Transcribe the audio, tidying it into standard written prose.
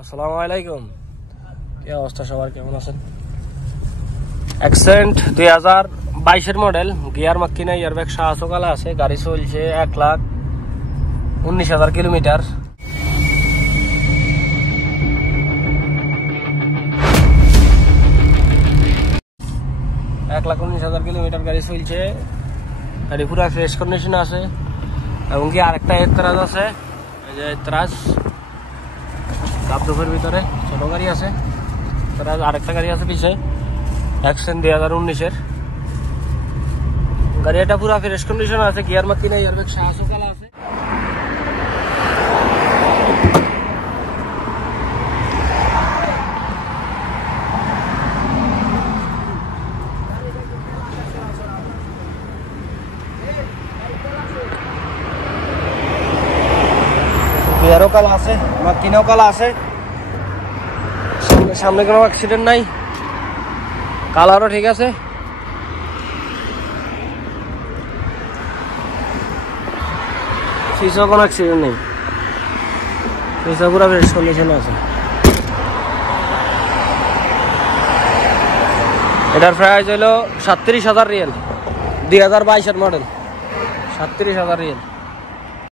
আসসালামু আলাইকুম। কি অবস্থা সবার, কেমন আছেন? অ্যাকসেন্ট 2022 মডেল, গিয়ার মাক্কিনা, ইয়ারব্যাগ সকালে আছে। গাড়ি চলছে 1,19,000 কিলোমিটার। গাড়ি চলছে। গাড়ি পুরো ফ্রেশ কন্ডিশন আছে। এবং কি আরেকটা এতরাজ আছে, এই যে এতরাজ লাপটপের ভিতরে ছোট গাড়ি আছে। আরেকটা গাড়ি আছে পিছে, অ্যাকসেন্ট 2019-এর গাড়ি। এটা পুরো ফ্রেশ কন্ডিশন আছে, গিয়ার মাক্কিনা, ইয়ারব্যাগ সকালে আছে। গিয়ারও কালা আছে, মাক্কিনাও কালা আছে। সামনে কোনো অ্যাক্সিডেন্ট নাই, কালারও ঠিক আছে। সিসও কোনো অ্যাক্সিডেন্ট নেই, সিসো পুরো ফ্রেশ কন্ডিশনে আছে। এটার প্রাইস হলো 37,000 রিয়াল, 2022-এর মডেল, 37,000 রিয়াল।